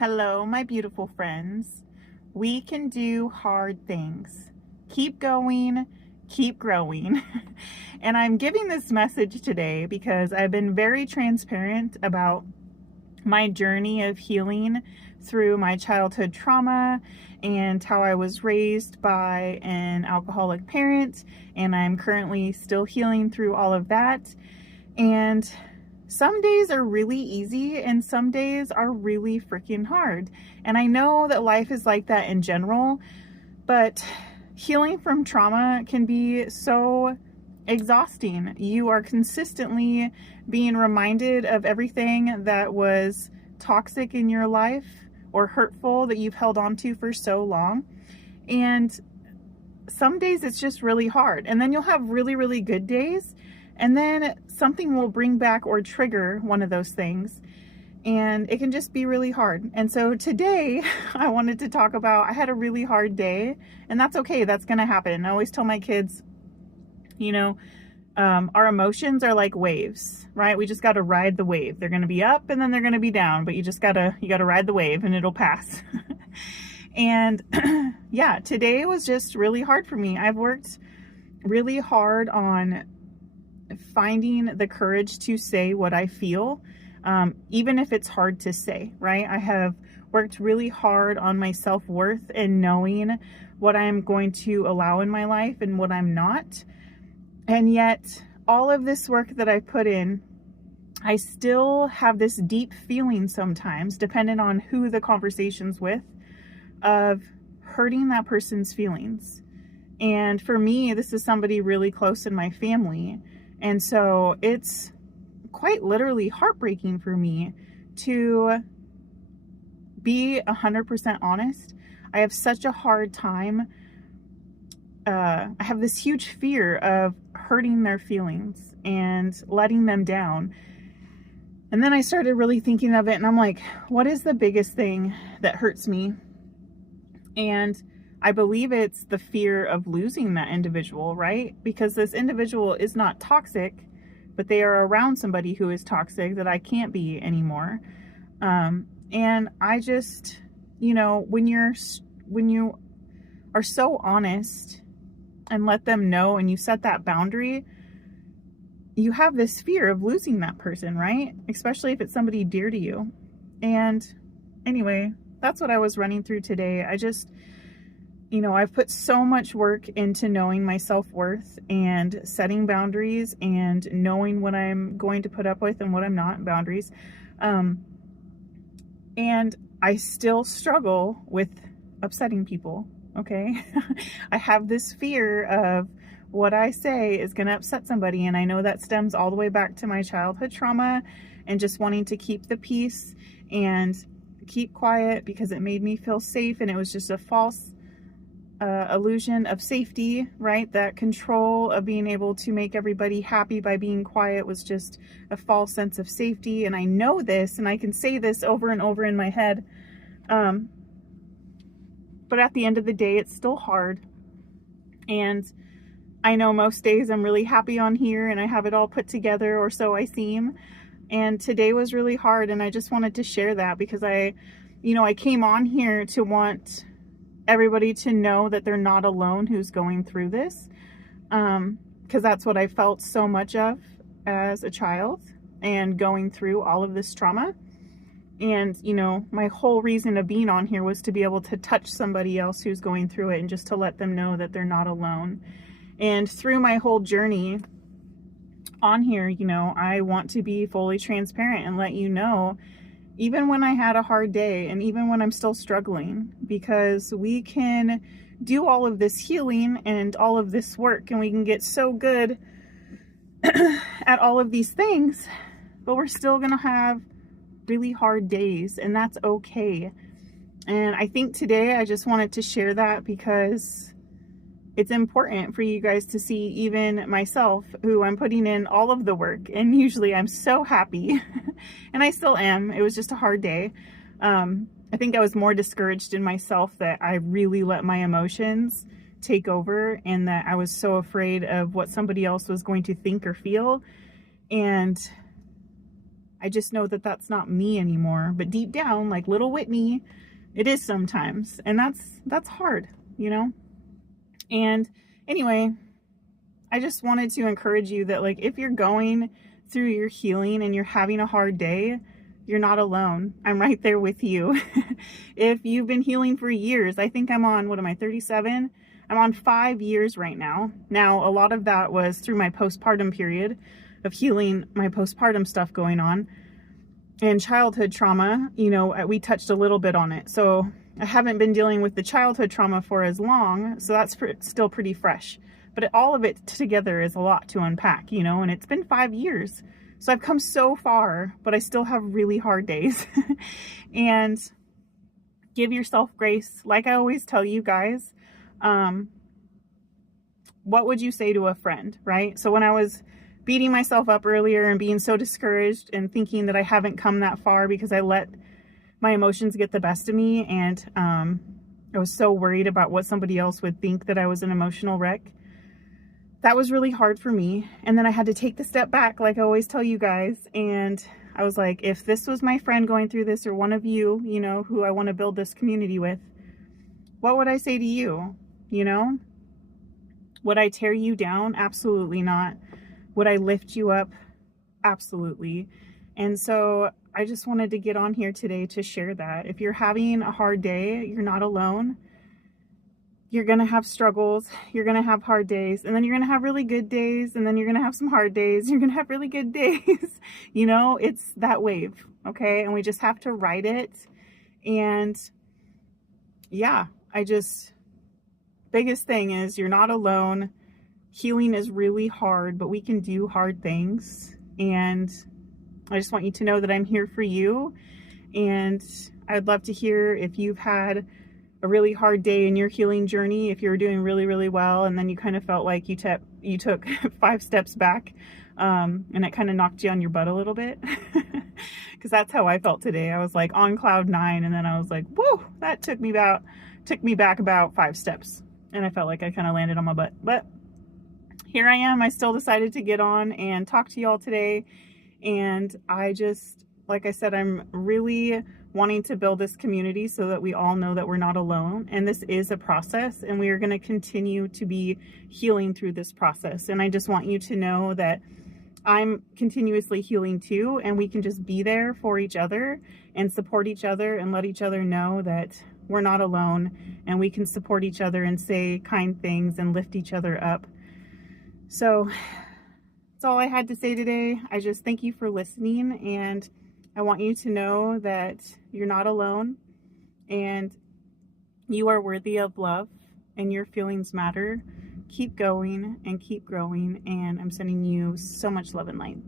Hello, my beautiful friends. We can do hard things. Keep going, keep growing. And I'm giving this message today because I've been very transparent about my journey of healing through my childhood trauma and how I was raised by an alcoholic parent. And I'm currently still healing through all of that. And some days are really easy and some days are really freaking hard. And I know that life is like that in general, but healing from trauma can be so exhausting. You are consistently being reminded of everything that was toxic in your life or hurtful that you've held on to for so long. And some days it's just really hard. And then you'll have really, really good days. And then something will bring back or trigger one of those things. And it can just be really hard. And so today I wanted to talk about, I had a really hard day, and that's okay. That's going to happen. I always tell my kids, our emotions are like waves, right? We just got to ride the wave. They're going to be up and then they're going to be down, but you got to ride the wave and it'll pass. And yeah, today was just really hard for me. I've worked really hard on finding the courage to say what I feel, even if it's hard to say, right? I have worked really hard on my self-worth and knowing what I'm going to allow in my life and what I'm not. And yet, all of this work that I put in, I still have this deep feeling sometimes, depending on who the conversation's with, of hurting that person's feelings. And for me, this is somebody really close in my family. And so it's quite literally heartbreaking for me to be 100% honest. I have such a hard time. I have this huge fear of hurting their feelings and letting them down. And then I started really thinking of it, and I'm like, what is the biggest thing that hurts me? And I believe it's the fear of losing that individual, right? Because this individual is not toxic, but they are around somebody who is toxic that I can't be anymore. And I just, when you are so honest and let them know and you set that boundary, you have this fear of losing that person, right? Especially if it's somebody dear to you. And anyway, that's what I was running through today. I've put so much work into knowing my self-worth and setting boundaries and knowing what I'm going to put up with and what I'm not, boundaries. And I still struggle with upsetting people, okay? I have this fear of what I say is going to upset somebody, and I know that stems all the way back to my childhood trauma and just wanting to keep the peace and keep quiet because it made me feel safe, and it was just a false illusion of safety, right? That control of being able to make everybody happy by being quiet was just a false sense of safety. And I know this, and I can say this over and over in my head. But at the end of the day, it's still hard. And I know most days I'm really happy on here and I have it all put together, or so I seem. And today was really hard, and I just wanted to share that because I came on here to want everybody to know that they're not alone who's going through this, because that's what I felt so much of as a child and going through all of this trauma. And my whole reason of being on here was to be able to touch somebody else who's going through it and just to let them know that they're not alone. And through my whole journey on here, I want to be fully transparent and let you know, even when I had a hard day and even when I'm still struggling, because we can do all of this healing and all of this work and we can get so good at all of these things, but we're still going to have really hard days, and that's okay. And I think today I just wanted to share that because it's important for you guys to see, even myself, who I'm putting in all of the work. And usually I'm so happy and I still am. It was just a hard day. I think I was more discouraged in myself that I really let my emotions take over and that I was so afraid of what somebody else was going to think or feel. And I just know that that's not me anymore. But deep down, like little Whitney, it is sometimes. And that's hard, you know? And anyway, I just wanted to encourage you that, like, if you're going through your healing and you're having a hard day, you're not alone. I'm right there with you. If you've been healing for years, I think I'm on, what am I, 37? I'm on 5 years right now. Now, a lot of that was through my postpartum period of healing, my postpartum stuff going on, and childhood trauma. You know, we touched a little bit on it. So I haven't been dealing with the childhood trauma for as long, so that's still pretty fresh. But all of it together is a lot to unpack, you know, and it's been 5 years. So I've come so far, but I still have really hard days. And give yourself grace. Like I always tell you guys, what would you say to a friend, right? So when I was beating myself up earlier and being so discouraged and thinking that I haven't come that far because I let my emotions get the best of me, and I was so worried about what somebody else would think, that I was an emotional wreck. That was really hard for me. And then I had to take the step back, like I always tell you guys. And I was like, if this was my friend going through this, or one of you, you know, who I want to build this community with, what would I say to you? You know, would I tear you down? Absolutely not. Would I lift you up? Absolutely. And so I just wanted to get on here today to share that. If you're having a hard day, you're not alone. You're going to have struggles. You're going to have hard days. And then you're going to have really good days. And then you're going to have some hard days. You're going to have really good days. You know, it's that wave. Okay. And we just have to ride it. And yeah, biggest thing is you're not alone. Healing is really hard, but we can do hard things. And I just want you to know that I'm here for you. And I'd love to hear if you've had a really hard day in your healing journey, if you're doing really, really well, and then you kind of felt like you took 5 steps back, and it kind of knocked you on your butt a little bit. Because that's how I felt today. I was like on cloud 9, and then I was like, whoa, that took me back about 5 steps, and I felt like I kind of landed on my butt. But here I am. I still decided to get on and talk to y'all today. And I just, like I said, I'm really wanting to build this community so that we all know that we're not alone. And this is a process, and we are going to continue to be healing through this process. And I just want you to know that I'm continuously healing too, and we can just be there for each other and support each other and let each other know that we're not alone, and we can support each other and say kind things and lift each other up. So that's all I had to say today. I just thank you for listening, and I want you to know that you're not alone, and you are worthy of love, and your feelings matter. Keep going and keep growing, and I'm sending you so much love and light.